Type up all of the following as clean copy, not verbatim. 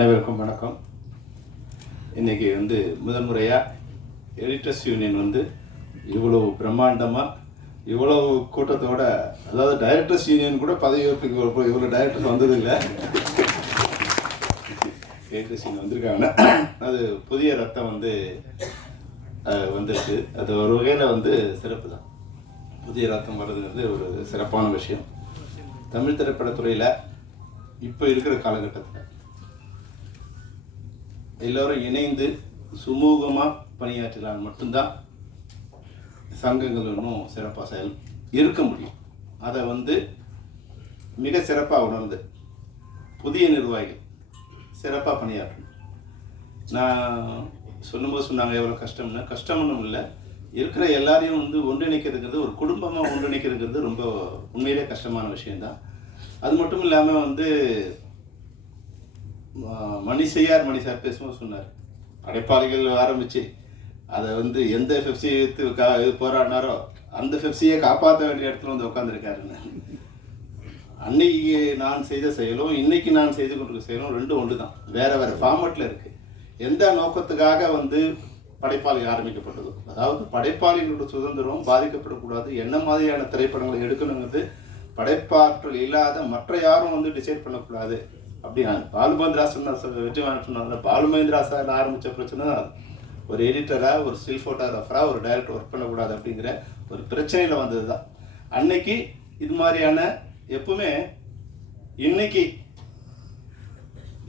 அனைவருக்கும் வணக்கம். இன்றைக்கி முதல் முறையாக எடிட்டர்ஸ் யூனியன் இவ்வளவு பிரம்மாண்டமாக இவ்வளவு கூட்டத்தோட, அதாவது டைரக்டர்ஸ் யூனியன் கூட பதவியேற்புக்கு இவ்வளோ டைரக்டர்ஸ் வந்ததில்லை. எடிட்டர்ஸ் யூனியன் வந்திருக்காங்கன்னா அது புதிய ரத்தம் வந்துருக்கு. அது ஒரு வகையில் சிறப்பு தான். புதிய ரத்தம் வர்றதுங்கிறது ஒரு சிறப்பான விஷயம். தமிழ் திரைப்படத்துறையில் இப்போ இருக்கிற காலகட்டத்தில் எல்லோரும் இணைந்து சுமூகமாக பணியாற்றினால் மட்டும்தான் சங்கங்கள் இன்னும் சிறப்பாக இருக்க முடியும். அதை மிக சிறப்பாக உணர்ந்து புதிய நிர்வாகிகள் சிறப்பாக பணியாற்றணும். நான் சொல்லும்போது சொன்னாங்க எவ்வளோ கஷ்டம்னு இல்லை, இருக்கிற எல்லாரையும் ஒன்றிணைக்கிறதுங்கிறது, ஒரு குடும்பமாக ஒன்றிணைக்கிறதுங்கிறது ரொம்ப உண்மையிலே கஷ்டமான விஷயந்தான். அது மட்டும் இல்லாமல் மணிசையார் பேசும்போது சொன்னார், படைப்பாளிகள் ஆரம்பித்து அதை எந்த பெப்சியை எடுத்து போராடினாரோ அந்த பெப்சியை காப்பாற்ற வேண்டிய இடத்துல உட்காந்துருக்காருன்னு. அன்னைக்கு நான் செய்த செயலும் இன்னைக்கு நான் செய்து கொண்டிருக்க செயலும் ரெண்டும் ஒன்று தான், வேற வேற ஃபார்மேட்டில் இருக்குது. எந்த நோக்கத்துக்காக படைப்பாளி ஆரம்பிக்கப்பட்டது, அதாவது படைப்பாளிகளோட சுதந்திரம் பாதிக்கப்படக்கூடாது, என்ன மாதிரியான திரைப்படங்களை எடுக்கணுங்கிறது படைப்பாற்றல் இல்லாத மற்ற யாரும் டிசைட் பண்ணக்கூடாது அப்படின்னா பாலுமகேந்திரா வெற்றிமாறன் சொன்னாங்க. பாலுமகேந்திரா சார் ஆரம்பித்த பிரச்சனை தான் அது. ஒரு எடிட்டராக, ஒரு ஸ்டில் ஃபோட்டோகிராஃபராக ஒரு டைரக்டர் ஒர்க் பண்ணக்கூடாது அப்படிங்கிற ஒரு பிரச்சனையில் வந்தது தான். அன்னைக்கு இது மாதிரியான எப்பவுமே இன்னைக்கு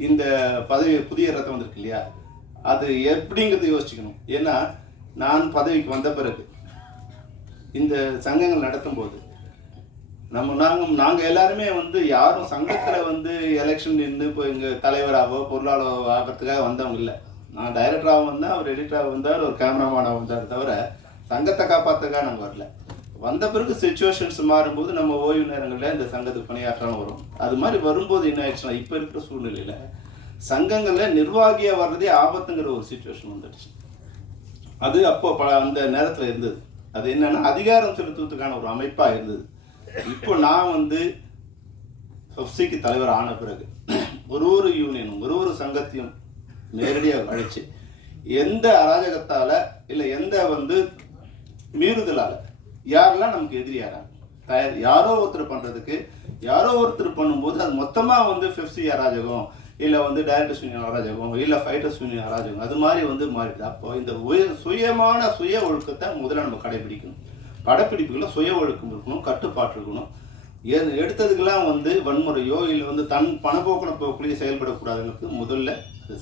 இந்த பதவி புதிய ரத்தம் வந்திருக்கு இல்லையா, அது எப்படிங்கிறது யோசிச்சுக்கணும். ஏன்னா நான் பதவிக்கு வந்த பிறகு இந்த சங்கங்கள் நடத்தும் போது நாங்கள் எல்லாருமே யாரும் சங்கத்தில் எலெக்ஷன் நின்று இப்போ எங்கள் தலைவராகவோ பொருளாளரோ ஆகிறதுக்காக வந்தவங்க இல்லை. நான் டைரக்டராக வந்தேன், அவர் எடிட்டராக வந்தார், ஒரு கேமராமேனாக வந்தார், தவிர சங்கத்தை காப்பாற்றுக்காக நாங்கள் வரல. வந்த பிறகு சிச்சுவேஷன்ஸ் மாறும்போது நம்ம ஓய்வு நேரங்களில் இந்த சங்கத்துக்கு பணியாற்றாமல் வரும். அது மாதிரி வரும்போது என்ன ஆயிடுச்சுன்னா, இப்போ இருக்கிற சூழ்நிலையில் சங்கங்களில் நிர்வாகியாக வர்றதே ஆபத்துங்கிற ஒரு சிச்சுவேஷன் வந்துடுச்சு. அது அப்போ அந்த நேரத்தில் இருந்தது. அது என்னன்னா அதிகாரம் செலுத்துவதற்கான ஒரு அமைப்பாக இருந்தது. இப்போ நான் எஃப்சிக்கு தலைவர் ஆன பிறகு ஒரு யூனியனும் ஒரு சங்கத்தையும் நேரடியாக அழைச்சு எந்த அராஜகத்தால் இல்லை எந்த மீறுதலால் யாரெல்லாம் நமக்கு எதிரியாராங்க, யாரோ ஒருத்தர் பண்ணுறதுக்கு யாரோ ஒருத்தர் பண்ணும்போது அது மொத்தமாக பெப்சி அராஜகம் இல்லை டைரக்டர்ஸ் யூனியன் அராஜகம் இல்லை ஃபைட்டர்ஸ் யூனியன் அராஜகம் அது மாதிரி மாறிடுது. அப்போ இந்த சுய ஒழுக்கத்தை முதல்ல நம்ம கடைபிடிக்கணும். படப்பிடிப்புகளை சுய ஒழுக்கம் இருக்கணும், கட்டுப்பாட்டு இருக்கணும். எடுத்ததுக்கெல்லாம் வன்முறையோ இல்லை தன் பணப்போக்கின போக்குலையோ செயல்படக்கூடாதுங்கிறது முதல்ல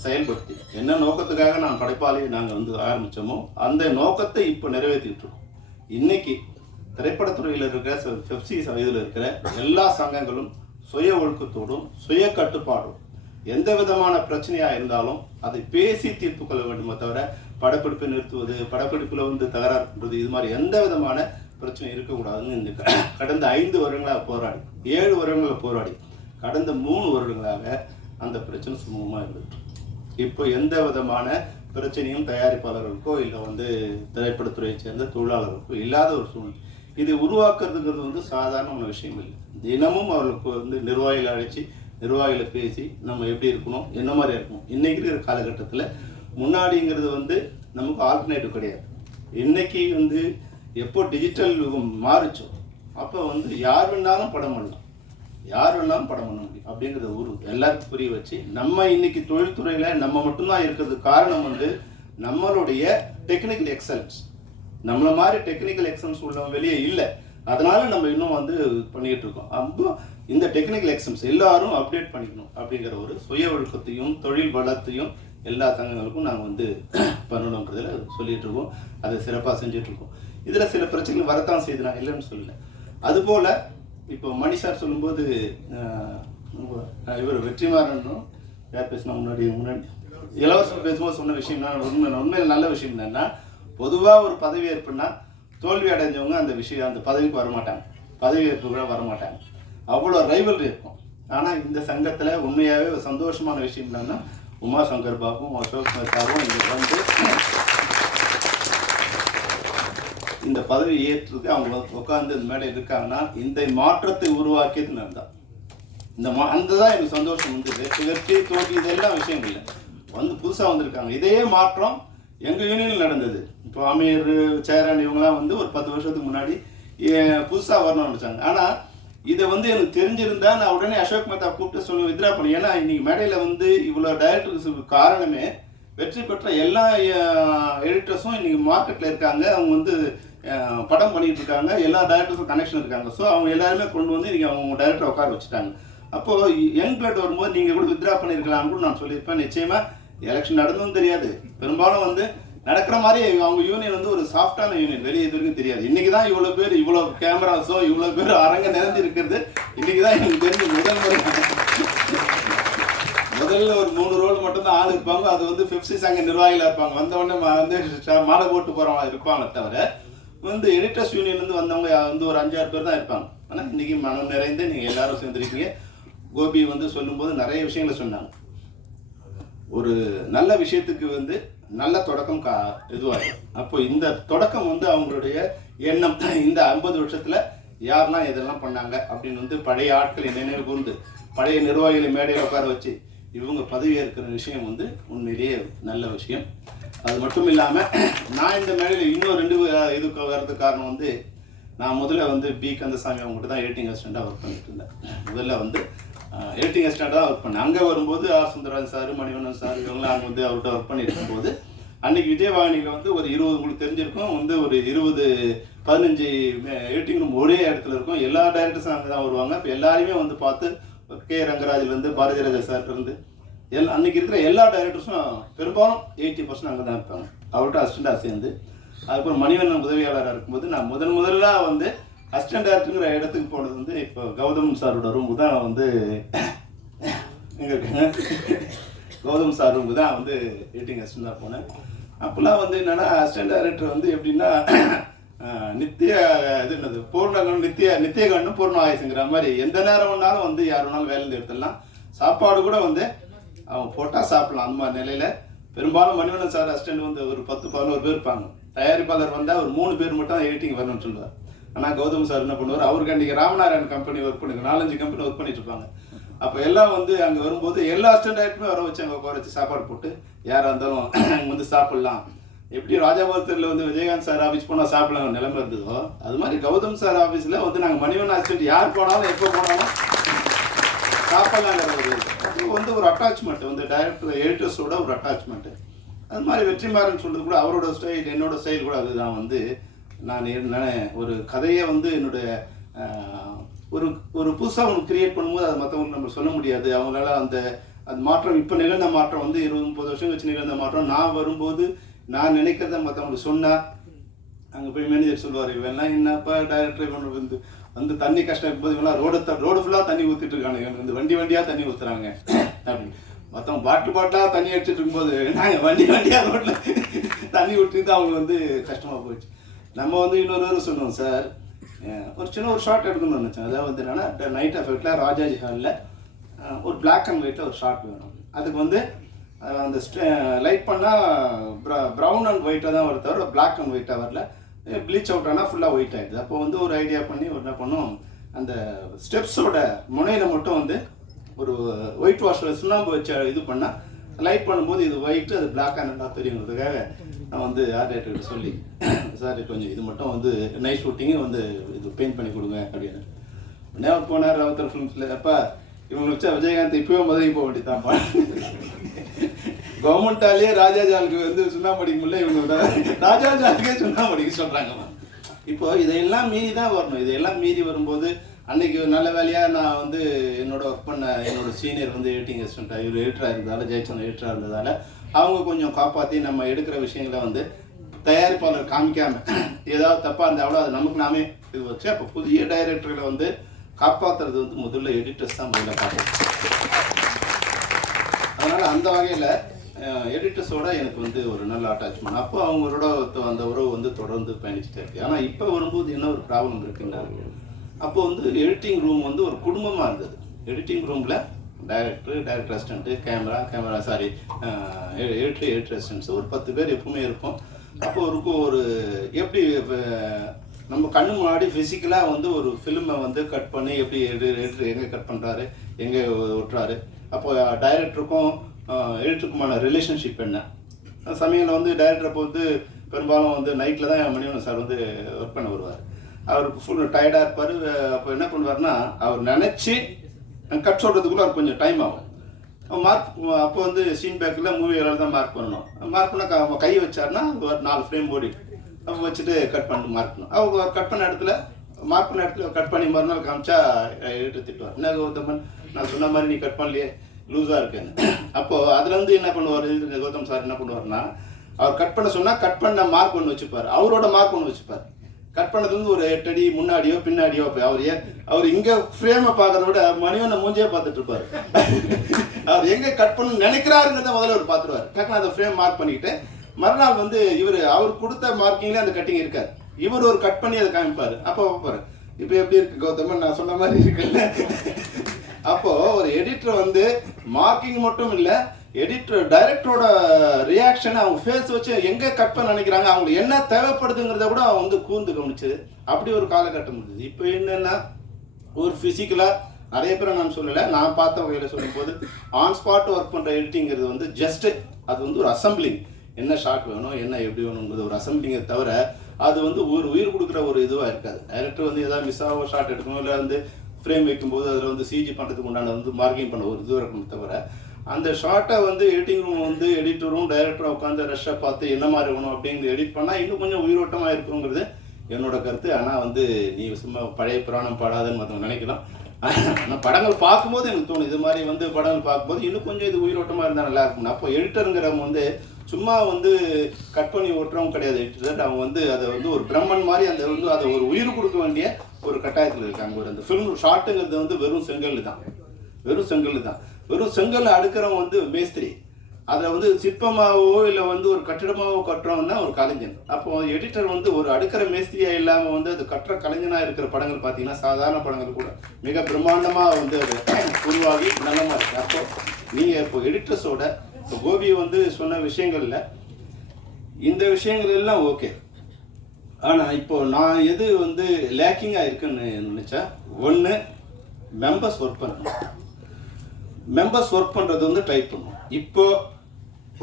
செயல்படுத்தி என்ன நோக்கத்துக்காக நான் படைப்பாளியை நாங்கள் ஆரம்பித்தோமோ அந்த நோக்கத்தை இப்போ நிறைவேற்றிட்டு இருக்கோம். இன்னைக்கு திரைப்படத்துறையில் இருக்கிற பெப்சி இதில் இருக்கிற எல்லா சங்கங்களும் சுய ஒழுக்கத்தோடும் சுய கட்டுப்பாடும் எந்த விதமான பிரச்சனையாக இருந்தாலும் அதை பேசி தீர்ப்பு கொள்ள வேண்டுமே தவிர படப்பிடிப்பை நிறுத்துவது, படப்பிடிப்பில் தகராறு பண்ணுறது, இது மாதிரி எந்த விதமான பிரச்சனை இருக்கக்கூடாதுன்னு இந்த கடந்த 5 வருடங்களாக போராடி 7 வருடங்களில் போராடி கடந்த 3 வருடங்களாக அந்த பிரச்சனை சுமூகமாக இருந்துட்டு இப்போ எந்த விதமான பிரச்சனையும் தயாரிப்பாளர்களுக்கோ இல்லை திரைப்படத்துறையை சேர்ந்த தொழிலாளர்களுக்கோ இல்லாத ஒரு சூழ்நிலை. இது உருவாக்குறதுங்கிறது சாதாரணமான விஷயம் இல்லை. தினமும் அவர்களுக்கு நிர்வாகிகளை அழைச்சி நிர்வாகிகளை பேசி நம்ம எப்படி இருக்கணும், என்ன மாதிரி இருக்கணும். இன்னைக்கு இருக்கிற காலகட்டத்தில் முன்னாடிங்கிறது நமக்கு ஆல்டர்னேட்டிவ் கிடையாது. இன்னைக்கு எப்போ டிஜிட்டல் யுகம் மாறிச்சோ அப்போ யார் வேணாலும் படம் பண்ணலாம், யார் வேணாலும் படம் பண்ண முடியும் அப்படிங்கிறத எல்லாருக்கும் புரிய வச்சு நம்ம இன்னைக்கு தொழில்துறையில் நம்ம மட்டும்தான் இருக்கிறதுக்கு காரணம் நம்மளுடைய டெக்னிக்கல் எக்ஸலன்ஸ். நம்மளை மாதிரி டெக்னிக்கல் எக்ஸலன்ஸ் உள்ளவங்க வெளியே இல்லை, அதனால நம்ம இன்னும் பண்ணிட்டு இருக்கோம். அப்போ இந்த டெக்னிக்கல் எக்ஸலன்ஸ் எல்லாரும் அப்டேட் பண்ணிக்கணும் அப்படிங்கிற ஒரு சுய ஒழுக்கத்தையும் தொழில் வளத்தையும் எல்லா சங்கங்களுக்கும் நாங்கள் பண்ணணுன்றதில் சொல்லிட்டு இருக்கோம். அதை சிறப்பாக செஞ்சுட்டு இருக்கோம். இதில் சில பிரச்சனைகள் வரத்தான் செய்து நான் இல்லைன்னு சொல்லலை. அதுபோல் இப்போ மணி சார் சொல்லும்போது இவர் வெற்றிமாறனும் யார் பேசினா முன்னாடி இலவசம் பேசும்போது சொன்ன விஷயம் உண்மையில் நல்ல விஷயம் என்னன்னா, பொதுவாக ஒரு பதவி ஏற்புனா தோல்வி அடைஞ்சவங்க அந்த பதவிக்கு வரமாட்டாங்க, பதவி ஏற்பு கூட வரமாட்டாங்க, அவ்வளோ ரைவல்ரி இருக்கும். ஆனால் இந்த சங்கத்தில் உண்மையாகவே சந்தோஷமான விஷயம் என்னன்னா, உமா சங்கர் பாபும் அசோக் சாரும் இந்த பதவி ஏற்றுக்கு அவங்க உட்கார்ந்து இந்த மேலே இருக்காங்கன்னா இந்த மாற்றத்தை உருவாக்கியது நான் தான். அந்த தான் எனக்கு சந்தோஷம் வந்தது. வெற்றி தோல்வி இதெல்லாம் விஷயம் இல்லை, வந்து புதுசாக வந்திருக்காங்க. இதே மாற்றம் எங்கள் யூனியனில் நடந்தது. இப்போ அமீர் சேரன் இவங்கெல்லாம் வந்து ஒரு 10 வருஷத்துக்கு முன்னாடி புதுசாக வரணும்னு நினச்சாங்க. ஆனால் இதை வந்து எனக்கு தெரிஞ்சிருந்தா நான் உடனே அசோக் மேத்தா கூப்பிட்டு சொல்லுவேன் வித்ரா பண்ணி. ஏன்னா இன்னைக்கு மேடையில் வந்து இவ்வளோ டைரக்டர்ஸுக்கு காரணமே வெற்றி பெற்ற எல்லா எடிட்டர்ஸும் இன்னைக்கு மார்க்கெட்டில் இருக்காங்க. அவங்க வந்து படம் பண்ணிட்டு இருக்காங்க, எல்லா டைரக்டர்ஸும் கனெக்ஷன் இருக்காங்க. ஸோ அவங்க எல்லாருமே கொண்டு வந்து இன்றைக்கி அவங்க டைரக்டர் உட்கார வச்சுட்டாங்க. அப்போது யங் பிளட் வரும்போது நீங்கள் கூட வித்ரா பண்ணியிருக்கலாம்னு கூட நான் சொல்லியிருப்பேன். நிச்சயமாக எலெக்ஷன் நடந்தும் தெரியாது, பெரும்பாலும் வந்து நடக்கிற மாதிரி அவங்க யூனியன் வந்து ஒரு சாஃப்டான யூனியன், வெளியே இது வரைக்கும் தெரியாது. இன்னைக்கு தான் இவ்வளோ பேர், இவ்வளோ கேமராஸோ இவ்வளோ பேர் அரங்க நிறைஞ்சு இருக்கிறது இன்னைக்கு தான் எனக்கு தெரிஞ்சு முதல்ல ஒரு 3 ரோல் மட்டும்தான் ஆள் இருப்பாங்க. அது வந்து 50 சங்க நிர்வாகிகள் இருப்பாங்க. வந்தவொடனே வந்து மாலை போட்டு போகிறவங்க இருப்பாங்க. தவிர வந்து எடிட்டர்ஸ் யூனியன்லேருந்து வந்தவங்க வந்து ஒரு 5-6 பேர் தான் இருப்பாங்க. ஆனால் இன்றைக்கி மனம் நிறைந்து நீங்கள் எல்லாரும் சேர்ந்துருக்கீங்க. கோபி வந்து சொல்லும்போது நிறைய விஷயங்களை சொன்னாங்க. ஒரு நல்ல விஷயத்துக்கு வந்து நல்ல தொடக்கம் இதுவாகும். அப்போ இந்த தொடக்கம் வந்து அவங்களுடைய எண்ணம், இந்த 50 வருஷத்தில் யாரெல்லாம் இதெல்லாம் பண்ணாங்க அப்படின்னு வந்து பழைய ஆட்களை நினைவு கூர்ந்து பழைய நிர்வாகிகளை மேடையில் உட்கார வச்சு இவங்க பதவி ஏற்கிற விஷயம் வந்து உண்மையிலேயே நல்ல விஷயம். அது மட்டும் இல்லாமல் நான் இந்த மேடையில் இன்னும் 2 இதுக்கு வர்றதுக்கு காரணம் வந்து நான் முதல்ல வந்து பி கந்தசாமி அவங்ககிட்ட தான் எடிட்டிங் அசிஸ்டண்ட்டாக ஒர்க் பண்ணிட்டு இருந்தேன். முதல்ல வந்து எடிட்டிங் அசிஸ்டண்ட்டாக ஒர்க் பண்ணேன். அங்கே வரும்போது R Sundararajan sir, Manivannan sir இவங்களாம் அங்கே வந்து அவர்கிட்ட ஒர்க் பண்ணிட்டு இருக்கும்போது அன்றைக்கி விஜயவாணியில் வந்து ஒரு 20 உங்களுக்கு தெரிஞ்சிருக்கும் வந்து ஒரு 20-15 எடிட்டிங் ரூம் ஒரே இடத்துல இருக்கும். எல்லா டைரக்டர்ஸும் அங்கே தான் வருவாங்க. இப்போ எல்லாருமே வந்து பார்த்து கே ரங்கராஜிலேருந்து பாரதி ராஜா சார்லேருந்து அன்றைக்கி இருக்கிற எல்லா டைரக்டர்ஸும் பெரும்பாலும் 80% அங்கே தான் இருப்பாங்க. அவர்கிட்ட அசிஸ்டண்ட்டாக சேர்ந்து அதுக்கப்புறம் மணிவண்ணன் உதவியாளராக இருக்கும்போது நான் முதலாக வந்து அசிஸ்டன்ட் டைரக்டருங்கிற இடத்துக்கு போனது வந்து இப்போ கௌதம் சாரோட ரூமுக்கு தான் வந்து எங்கே இருக்காங்க கௌதம் சார் ரூமுக்கு தான் வந்து எடிட்டிங் அசிஸ்டண்டாக போனேன். அப்போல்லாம் வந்து என்னென்னா அசிஸ்டன்ட் டைரக்டர் வந்து எப்படின்னா நித்திய இது என்னது பூர்ணகன் நித்தியகண்ணு பூர்ண ஆயுசுங்கிற மாதிரி எந்த நேரம் வேணாலும் வந்து யார் வேணாலும் வேலை எடுத்துடலாம். சாப்பாடு கூட வந்து அவங்க போட்டால் சாப்பிடலாம். அந்த மாதிரி நிலையில் பெரும்பாலும் மணிவண்ணன் சார் அசிஸ்டன்ட் வந்து ஒரு 10-11 பேர் இருப்பாங்க. தயாரிப்பாளர் வந்தால் ஒரு 3 பேர் மட்டும் எடிட்டிங் வரணும்னு சொல்லுவார். ஆனால் கௌதம் சார் என்ன பண்ணுவார், அவருக்கு அன்றைக்கி ராமநாராயண் கம்பெனி ஒர்க் பண்ணிருக்கு, 4-5 கம்பெனி ஒர்க் பண்ணிட்டு இருப்பாங்க. அப்போ எல்லாம் வந்து அங்கே வரும்போது எல்லா அசிஸ்டன்ட் டைரக்டருமே வர வச்சு அங்கே உட்கார வச்சு சாப்பாடு போட்டு யாராக இருந்தாலும் அங்கே வந்து சாப்பிட்லாம். எப்படி ராஜாபுரத்தில் வந்து விஜயகாந்த் சார் ஆஃபீஸ் போனால் சாப்பிடலாம் நிலைமை இருந்ததோ அது மாதிரி கௌதம் சார் ஆஃபீஸில் வந்து நாங்கள் மணிவண்ணன் அசிஸ்டன்ட் யார் போனாலும் எப்போ போனாலும் சாப்பிடலாங்கிறது வந்து ஒரு அட்டாச்மெண்ட் வந்து டைரக்டர் எடிட்டர்ஸோட ஒரு அட்டாச்மெண்ட்டு. அது மாதிரி வெற்றிமாறன் சொல்கிறது கூட அவரோட ஸ்டைல் என்னோட ஸ்டைல் கூட அதுதான். வந்து நான் ஒரு கதையை வந்து என்னுடைய ஒரு ஒரு புதுசாக ஒன்று கிரியேட் பண்ணும்போது அது மற்றவங்களுக்கு நம்ம சொல்ல முடியாது. அவங்களால அந்த மாற்றம் இப்போ நிகழ்ந்த மாற்றம் வந்து 20-30 வருஷம் வச்சு நிகழ்ந்த மாற்றம் நான் வரும்போது நான் நினைக்கிறத மற்றவங்களுக்கு சொன்னால் அங்கே போய் மேனேஜர் சொல்லுவார், இவெல்லாம் என்னப்பா டைரக்டர் இவனு வந்து தண்ணி கஷ்டம் இருக்கும்போது இவெல்லாம் ரோடு ஃபுல்லாக தண்ணி ஊற்றிட்டு இருக்காங்க, இவங்க வந்து வண்டியாக தண்ணி ஊற்றுறாங்க அப்படின்னு. மற்றவங்க பாட்டிலாக தண்ணி அடிச்சுட்டு இருக்கும்போது நாங்கள் வண்டியாக ரோட்டில் தண்ணி ஊற்றிட்டு அவங்க வந்து கஷ்டமாக போச்சு. நம்ம வந்து இன்னொரு சொன்னோம் சார், ஒரு சின்ன ஒரு ஷார்ட் எடுக்கணும்னு நினச்சேன். அதாவது வந்து என்னென்னா நைட் எஃபெக்டில் ராஜாஜி ஹாலில் ஒரு பிளாக் அண்ட் ஒயிட்டில் ஒரு ஷார்ட் வேணும். அதுக்கு வந்து அந்த லைட் பண்ணால் ப்ரௌன் அண்ட் ஒயிட்டாக தான் வருது தவிர பிளாக் அண்ட் ஒயிட்டாக வரல. ப்ளீச் அவுட் ஆனால் ஃபுல்லாக ஒயிட் ஆகிடுது. அப்போ வந்து ஒரு ஐடியா பண்ணி என்ன பண்ணோம், அந்த ஸ்டெப்ஸோட முனையில் மட்டும் வந்து ஒரு ஒயிட் வாஷில் சுண்ணாம்பு வச்சு இது பண்ணால் லைட் பண்ணும்போது இது ஒயிட்டு அது பிளாக்காக நல்லா தெரியுங்கிறதுக்காக நான் வந்து ஆர்டேட்டர்கிட்ட சொல்லி சார் கொஞ்சம் இது மட்டும் வந்து நைட் ஷூட்டிங்கு வந்து இது பெயிண்ட் பண்ணி கொடுங்க அப்படின்னு. உடனே அவர் போனார் ராவுத்தர் ஃபிலிம்ஸில். அப்போ இவங்க வச்சா விஜயகாந்த் இப்போவே முதலில் போக வேண்டியதான்ப்பா, கவர்மெண்டாலேயே ராஜாஜாலுக்கு வந்து சுண்ணாம்பு அடிக்க முடியல, இவங்க ராஜாஜாலுக்கே சுண்ணாம்பு அடிக்க சொல்கிறாங்கம்மா. இப்போ இதையெல்லாம் மீறி தான் வரணும். இதையெல்லாம் மீறி வரும்போது அன்றைக்கி நல்ல வேலையாக நான் வந்து என்னோட ஒர்க் பண்ண என்னோடய சீனியர் வந்து எடிட்டிங் அசிஸ்டண்ட்டாக இவர் எடிட்டராக இருந்ததால் ஜெயச்சந்திரன் எடிட்டராக இருந்ததால் அவங்க கொஞ்சம் காப்பாற்றி நம்ம எடுக்கிற விஷயங்களை வந்து தயாரிப்பாளர் காமிக்காமல் ஏதாவது தப்பாக இருந்தாலும் அது நமக்கு நாமே இது வச்சு அப்போ புதிய டைரக்டர்களை வந்து காப்பாற்றுறது வந்து முதல்ல எடிட்டர்ஸ் தான் முதல்ல பார்க்கணும். அதனால் அந்த வகையில் எடிட்டர்ஸோட எனக்கு வந்து ஒரு நல்ல அட்டாச்மெண்ட். அப்போ அவங்களோட அந்த உறவு வந்து தொடர்ந்து பயணிச்சுட்டே இருக்குது. ஆனால் இப்போ வரும்போது என்ன ஒரு ப்ராப்ளம் இருக்குன்னா, அப்போ வந்து எடிட்டிங் ரூம் வந்து ஒரு குடும்பமாக இருந்தது. எடிட்டிங் ரூமில் director assistant camera editor assistants ஒரு 10 பேர் எப்பவுமே இருப்போம். அப்போ ஒரு எப்படி நம்ம கண்ணு முன்னாடி ஃபிசிக்கலாக வந்து ஒரு ஃபிலிமை வந்து கட் பண்ணி எப்படி எங்கே கட் பண்ணுறாரு, எங்கே ஒட்டுறாரு, அப்போ டைரக்டருக்கும் எடிட்டருக்குமான ரிலேஷன்ஷிப் என்ன. சமயத்தில் வந்து டைரக்டரை வந்து பெரும்பாலும் வந்து நைட்டில் தான் மணிவண்ணன் சார் வந்து ஒர்க் பண்ண வருவார். அவருக்கு ஃபுல் டயர்டாக இருப்பார். அப்போ என்ன பண்ணுவார்னா, அவர் நினச்சி கட் சொல்கிறதுக்குள்ளே அவருக்கு கொஞ்சம் டைம் ஆகும். மார்க் அப்போ வந்து சீன் பேக்கில் மூவிகளால் தான் மார்க் பண்ணணும். மார்க் பண்ணால் கை வச்சார்னா ஒரு 4 ஃப்ரேம் ஓடி அப்போ வச்சுட்டு கட் பண்ணிட்டு மார்க் பண்ணணும். அவங்க கட் பண்ண இடத்துல மார்க் பண்ண இடத்துல கட் பண்ணி மறுநாள் காமிச்சா எடுத்து திட்டுவார். என்ன கௌதமன், நான் சொன்ன மாதிரி நீ கட் பண்ணலையே, லூஸாக இருக்கேன்னு. அப்போது அதில் வந்து என்ன பண்ணுவார் கௌதம் சார், என்ன பண்ணுவார்னா, அவர் கட் பண்ண சொன்னால் கட் பண்ண மார்க் ஒன்று வச்சுப்பார், அவரோட மார்க் ஒன்று வச்சுப்பார். கட் பண்ணது வந்து ஒரு 8 அடி முன்னாடியோ பின்னாடியோ. அவர் இங்கே ஃப்ரேமை பார்க்கறத விட மணிவண்ணன் மூஞ்சியே பார்த்துட்டு இருப்பார். அவர் எங்கே கட் பண்ணணும்னு நினைக்கிறாருங்கிறத முதல்ல அவர் பார்த்துருவார். டக்குன்னு அந்த ஃப்ரேம் மார்க் பண்ணிக்கிட்டு மறுநாள் வந்து அவர் கொடுத்த மார்க்கிங்லேயே அந்த கட்டிங் இருக்கார். இவர் ஒரு கட் பண்ணி அதை காமிப்பார். அப்போ பார்ப்பார், இப்போ எப்படி இருக்கு கௌதமன், நான் சொன்ன மாதிரி இருக்குல்ல. அப்போ ஒரு எடிட்டர் வந்து மார்க்கிங் மட்டும் இல்லை, எடிட்டர் டைரக்டரோட ரியாக்ஷன், அவங்க ஃபேஸ் வச்சு எங்கே கட் பண்ண நினைக்கிறாங்க, அவங்களுக்கு என்ன தேவைப்படுதுங்கிறத கூட அவங்க வந்து கூர்ந்து கவனிச்சது. அப்படி ஒரு காலகட்டம் இருந்தது. இப்போ என்னென்னா, ஒரு ஃபிசிக்கலாக நிறைய பேரை நான் சொல்லலை, நான் பார்த்த வகையில் சொல்லும்போது ஆன் ஸ்பாட் ஒர்க் பண்ணுற எடிட்டிங்கிறது வந்து ஜஸ்ட்டு அது வந்து ஒரு அசம்பிளிங். என்ன ஷாட் வேணும், என்ன எப்படி வேணுங்கிறது ஒரு அசம்பிளிங்கை தவிர அது வந்து ஒரு உயிர் கொடுக்குற ஒரு இதுவாக இருக்காது. டைரக்டர் வந்து எதாவது மிஸ் ஆக ஷாட் எடுக்கணும், இல்லை வந்து ஃப்ரேம் வைக்கும்போது அதில் வந்து சிஜி பண்ணுறதுக்கு உண்டான வந்து மார்க்கிங் பண்ண ஒரு இது இருக்கணும். தவிர அந்த ஷார்ட்டை வந்து எடிட்டிங் ரூம் வந்து எடிட்டரும் டைரக்டரும் உட்காந்து ரஷ்ஷை பார்த்து என்ன மாதிரி வேணும் அப்படிங்கிறது எடிட் பண்ணால் இன்னும் கொஞ்சம் உயிரோட்டமாக இருக்குங்கிறது என்னோட கருத்து. ஆனால் வந்து நீ சும்மா பழைய புராணம் பாடாதுன்னு மற்றவங்க நினைக்கலாம். ஆனால் படங்கள் பார்க்கும்போது எனக்கு தோணும், இது மாதிரி வந்து படங்கள் பார்க்கும்போது இன்னும் கொஞ்சம் இது உயிரோட்டமாக இருந்தால் நல்லா இருக்கும். அப்போ எடிட்டருங்கிறவங்க வந்து சும்மா வந்து கட் பண்ணி ஓட்டுறவங்க கிடையாது. எடிட்டர் அவங்க வந்து அதை வந்து ஒரு பிரம்மன் மாதிரி அந்த வந்து அதை ஒரு உயிர் கொடுக்க வேண்டிய ஒரு கட்டாயத்தில் இருக்காங்க. ஒரு அந்த ஃபிலிம் ஷார்ட்டுங்கிறது வந்து வெறும் செங்கல் தான், வெறும் செங்கல் அடுக்கிறவங்க வந்து மேஸ்திரி. அதை வந்து சிற்பமாகவோ இல்லை வந்து ஒரு கட்டிடமாகவோ கட்டுறவன்னா ஒரு கலைஞன். அப்போ எடிட்டர் வந்து ஒரு அடுக்கிற மேஸ்திரியாக இல்லாமல் வந்து அது கட்டுற கலைஞனாக இருக்கிற படங்கள் பார்த்தீங்கன்னா சாதாரண படங்கள் கூட மிக பிரம்மாண்டமாக வந்து அது உருவாகி நல்லமாக இருக்குது. அப்போ நீங்கள் இப்போ எடிட்டர்ஸோட இப்போ கோபி வந்து சொன்ன விஷயங்கள்ல இந்த விஷயங்கள் எல்லாம் ஓகே. ஆனால் இப்போ நான் எது வந்து லேக்கிங்காக இருக்குன்னு நினச்சா, ஒன்று மெம்பர்ஸ் ஒர்க் பண்ணணும். மெம்பர்ஸ் ஒர்க் பண்ணுறது வந்து டைப் பண்ணணும். இப்போ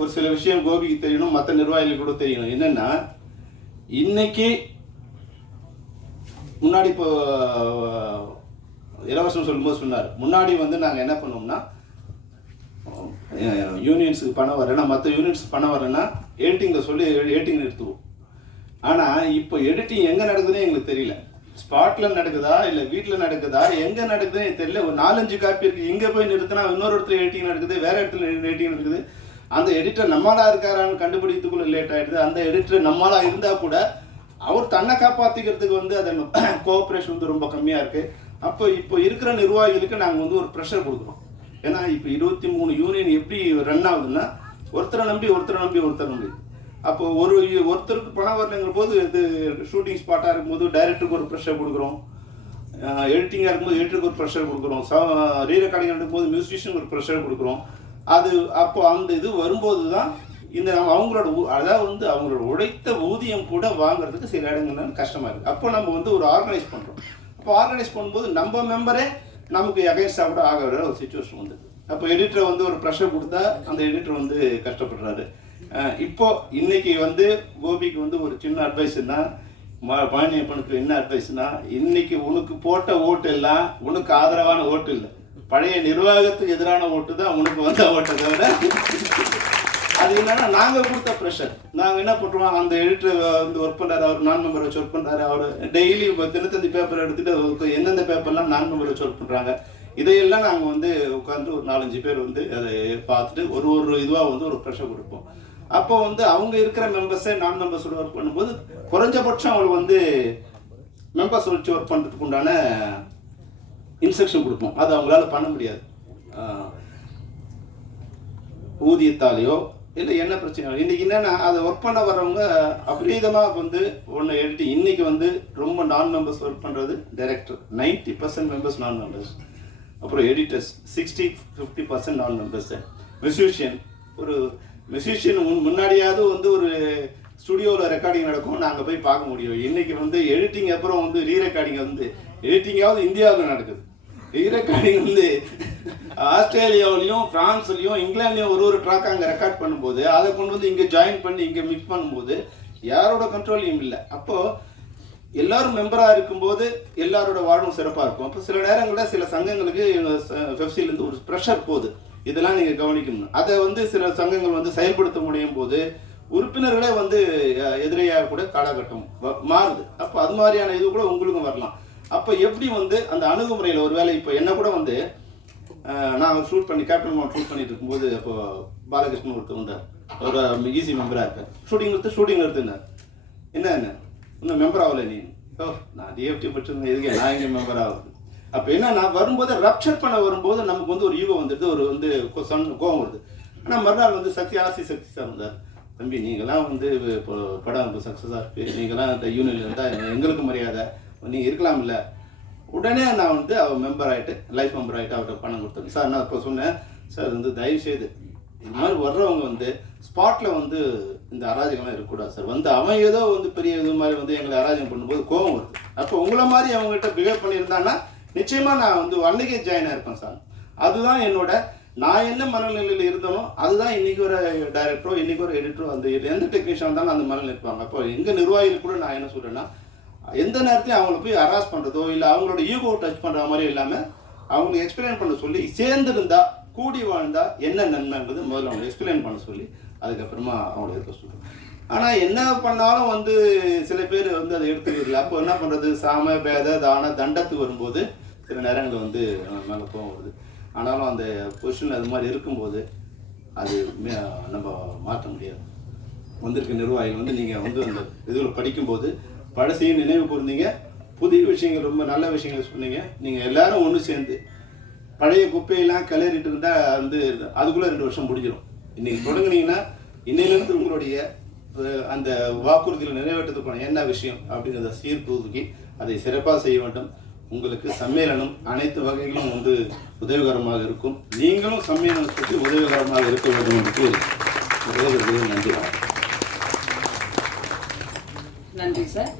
ஒரு சில விஷயம் கோபிக்கு தெரியணும், மற்ற நிர்வாகிகளுக்கு கூட தெரியணும். என்னென்னா, இன்னைக்கு முன்னாடி இப்போ இலவசம் சொல்லும்போது சொன்னார், முன்னாடி வந்து நாங்கள் என்ன பண்ணோம்னா, யூனியன்ஸுக்கு பணம் வரேன்னா மற்ற யூனியன்ஸுக்கு பணம் வரேன்னா எடிட்டிங்கில் சொல்லி எடிட்டிங் எடுத்துவோம். ஆனால் இப்போ எடிட்டிங் எங்கே நடக்குதுன்னு எங்களுக்கு தெரியல. ஸ்பாட்டில் நடக்குதா இல்லை வீட்டில் நடக்குதா, எங்கே நடக்குதுன்னு எனக்கு தெரியல. ஒரு 4-5 காப்பி இருக்குது, இங்கே போய் நிறுத்தினா இன்னொரு இடத்துல எடிட்டிங் நடக்குது, வேறு இடத்துல எடிட்டிங் நடக்குது. அந்த எடிட்டர் நம்மளாக இருக்காரான்னு கண்டுபிடிக்கிறதுக்குள்ள லேட் ஆகிடுது. அந்த எடிட்டர் நம்மளாக இருந்தால் கூட அவர் தன்னை காப்பாற்றிக்கிறதுக்கு வந்து அதை கோஆப்ரேஷன் வந்து ரொம்ப கம்மியாக இருக்குது. அப்போ இப்போ இருக்கிற நிர்வாகிகளுக்கு நாங்கள் வந்து ஒரு ப்ரெஷர் கொடுக்குறோம். ஏன்னா இப்போ 23 யூனியன் எப்படி ரன் ஆகுதுன்னா, ஒருத்தரை நம்பி. அப்போ ஒருத்தருக்கு பணம் வரலைங்கிற போது இது ஷூட்டிங் ஸ்பாட்டாக இருக்கும்போது டைரக்டருக்கு ஒரு ப்ரெஷர் கொடுக்குறோம், எடிட்டிங்காக இருக்கும்போது எடிட்டருக்கு ஒரு ப்ரெஷர் கொடுக்குறோம், ரீ ரெக்கார்டிங் இருக்கும்போது மியூசிஷியனுக்கு ஒரு ப்ரெஷர் கொடுக்குறோம். அது அப்போ அந்த இது வரும்போது தான் இந்த அவங்களோட அதாவது வந்து அவங்களோட உழைத்த ஊதியம் கூட வாங்குறதுக்கு சில இடங்கள்லாம் கஷ்டமாக இருக்குது. அப்போ நம்ம வந்து ஒரு ஆர்கனைஸ் பண்ணுறோம். அப்போ ஆர்கனைஸ் பண்ணும்போது நம்ம மெம்பரே நமக்கு அகைன்ஸ்டாக கூட ஆக வேற ஒரு சுச்சுவேஷன் வந்தது. அப்போ எடிட்டரை வந்து ஒரு ப்ரெஷர் கொடுத்தா அந்த எடிட்டர் வந்து கஷ்டப்படுறாரு. இப்போ இன்னைக்கு வந்து கோபிக்கு வந்து ஒரு சின்ன அட்வைஸ்னா, பழனியப்பனுக்கு என்ன அட்வைஸ்னா, இன்னைக்கு உனக்கு போட்ட ஓட்டு எல்லாம் உனக்கு ஆதரவான ஓட்டு இல்லை, பழைய நிர்வாகத்துக்கு எதிரான ஓட்டு தான் உனக்கு வந்த ஓட்டை தவிர அது என்னன்னா நாங்கள் கொடுத்த ப்ரெஷர். நாங்கள் என்ன பண்ணுறோம், அந்த எடிட்டர் வந்து ஒர்க் பண்ணுறாரு, அவர் நான் மெம்பர் வச்சு ஒர்க் பண்ணுறாரு. அவர் டெய்லி தினத்தந்தி பேப்பர் எடுத்துகிட்டு எந்தெந்த பேப்பர்லாம் நான் மெம்பர் வச்சு ஒர்க் பண்ணுறாங்க, இதையெல்லாம் நாங்கள் வந்து உட்காந்து ஒரு 4-5 பேர் வந்து அதை பார்த்துட்டு ஒரு இதுவாக வந்து ஒரு ப்ரெஷர் கொடுப்போம். அப்போ வந்து அவங்க இருக்கிற மெம்பர்ஸை நான் மெம்பர்ஸோட ஒர்க் பண்ணும்போது குறைஞ்சபட்சம் அவங்களுக்கு வந்து மெம்பர்ஸ் வச்சு ஒர்க் பண்ணுறதுக்கு உண்டான இன்ஸ்ட்ரக்ஷன் கொடுப்போம். அது அவங்களால பண்ண முடியாது. ஊதியத்தாலேயோ இல்லை என்ன பிரச்சனை இன்றைக்கி என்னென்னா, அதை ஒர்க் பண்ண வர்றவங்க அபரீதமாக வந்து ஒன்று எடிட்டிங். இன்றைக்கி வந்து ரொம்ப நான் மெம்பர்ஸ் ஒர்க் பண்ணுறது டைரக்டர் 90% மெம்பர்ஸ் நான் மெம்பர்ஸ், அப்புறம் எடிட்டர்ஸ் 60-50% நான் மெம்பர்ஸு. மியூசிஷியன் முன்னாடியாவது வந்து ஒரு ஸ்டுடியோவில் ரெக்கார்டிங் நடக்கும், நாங்கள் போய் பார்க்க முடியும். இன்னைக்கு வந்து எடிட்டிங் அப்புறம் வந்து ரீரெக்கார்டிங் வந்து எடிட்டிங்காவது இந்தியாவில் நடக்குது. ரீரெக்கார்டிங் வந்து ஆஸ்திரேலியாவிலையும் பிரான்ஸ்லையும் இங்கிலாந்துலையும் ஒரு ட்ராக் அங்கே ரெக்கார்ட் பண்ணும்போது அதை கொண்டு வந்து இங்கே ஜாயின் பண்ணி இங்கே மிக்ஸ் பண்ணும்போது யாரோட கண்ட்ரோலையும் இல்லை. அப்போது எல்லாரும் மெம்பராக இருக்கும்போது எல்லாரோட வாழ்வும் சிறப்பாக இருக்கும். அப்போ சில நேரங்களில் சில சங்கங்களுக்கு ஃபெஃப்சிலேருந்து ஒரு ப்ரெஷர் போகுது, இதெல்லாம் நீங்கள் கவனிக்கணும். அதை வந்து சில சங்கங்கள் வந்து செயல்படுத்த முடியும் போது உறுப்பினர்களே வந்து எதிரியாக கூட காலகட்டம் மாறுது. அப்போ அது மாதிரியான இது கூட உங்களுக்கும் வரலாம். அப்போ எப்படி வந்து அந்த அணுகுமுறையில் ஒரு வேலை இப்போ என்ன கூட வந்து நான் ஷூட் பண்ணி கேப்டன் மோட் ஷூட் பண்ணிட்டு இருக்கும்போது அப்போ பாலகிருஷ்ணன் ஒருத்தர் வந்தார், ஒரு ஈஸி மெம்பராக இருக்கார். ஷூட்டிங் எடுத்துனார். என்ன இன்னும் மெம்பர் ஆகலை நீ? ஓ நான் டிஎஃப்டி பட்டு எதுக்கே நான் எங்கே மெம்பர் ஆகுது? அப்போ என்ன நான் வரும்போது ரப்சர் பண்ண வரும்போது நமக்கு வந்து ஒரு ஈகோ வந்துடுது, ஒரு வந்து கோவம் வருது. ஆனால் மறுநாள் வந்து சக்தி சார் வந்தார். தம்பி நீங்களாம் வந்து இப்போ படம் இப்போ சக்ஸஸாக இருக்குது, நீங்களாம் இந்த யூனியனில் இருந்தால் எங்களுக்கு மரியாதை, நீங்கள் இருக்கலாம் இல்லை. உடனே நான் வந்து அவர் மெம்பர் ஆகிட்டு லைஃப் மெம்பர் ஆகிட்டு அவர்கிட்ட பணம் கொடுத்தேன். சார் நான் இப்போ சொன்னேன், சார் வந்து தயவுசெய்து இது மாதிரி வர்றவங்க வந்து ஸ்பாட்டில் வந்து இந்த அராஜகம்லாம் இருக்கக்கூடாது சார். வந்து அவன் ஏதோ வந்து பெரிய இது மாதிரி வந்து எங்களை அராஜகம் பண்ணும்போது கோவம் வருது. அப்போ உங்களை மாதிரி அவங்ககிட்ட பிஹேவ் பண்ணியிருந்தான்னா நிச்சயமாக நான் வந்து அன்னைக்கே ஜாயின் ஆயிருப்பேன் சார். அதுதான் என்னோட நான் என்ன மனநிலையில் இருந்தனோ அதுதான் இன்றைக்கி ஒரு டைரக்டரோ இன்றைக்கி ஒரு எடிட்டரோ அந்த எந்த டெக்னீஷியன் இருந்தாலும் அந்த மனநிலை இருப்பாங்க. அப்போ எங்கள் நிர்வாகிகள் கூட நான் என்ன சொல்கிறேன்னா எந்த நேரத்தையும் அவங்கள போய் ஹராஸ் பண்ணுறதோ இல்லை அவங்களோட ஈகோ டச் பண்ணுற மாதிரி இல்லாமல் அவங்களுக்கு எக்ஸ்பிளைன் பண்ண சொல்லி சேர்ந்துருந்தா கூடி வாழ்ந்தா என்ன நன்மைன்றது முதல்ல அவங்க எக்ஸ்பிளைன் பண்ண சொல்லி அதுக்கப்புறமா அவங்கள இருக்க சொல்லுவேன். ஆனால் என்ன பண்ணாலும் வந்து சில பேர் வந்து அதை எடுத்துக்கிறதில்ல. அப்போ என்ன பண்ணுறது, சாம பேத தான தண்டத்துக்கு வரும்போது சில நேரங்கள் வந்து மேலே கோவம் வருது. ஆனாலும் அந்த பொசிஷன் அது மாதிரி இருக்கும்போது அது நம்ம மாற்ற முடியாது. வந்திருக்க நிர்வாகிகள் வந்து நீங்கள் வந்து அந்த இதில் படிக்கும்போது பழசையும் நினைவு கூர்ந்தீங்க, புதிய விஷயங்கள் ரொம்ப நல்ல விஷயங்கள் சொன்னீங்க. நீங்கள் எல்லாரும் ஒன்று சேர்ந்து பழைய குப்பையெல்லாம் கிளறிட்டு இருந்தால் வந்து அதுக்குள்ளே 2 வருஷம் முடிஞ்சிடும். இன்றைக்கி தொடங்குனீங்கன்னா இன்னையிலேருந்து உங்களுடைய அந்த வாக்குறுதியில் நிறைவேற்றத்துக்கான என்ன விஷயம் அப்படிங்கிறத சீர்தூக்கி அதை சிறப்பாக செய்ய வேண்டும். உங்களுக்கு சம்மேளனம் அனைத்து வகைகளும் வந்து உதவிகரமாக இருக்கும். நீங்களும் சம்மேளனத்துக்கு உதவிகரமாக இருக்க வேண்டும் என்று நன்றி. நன்றி சார்.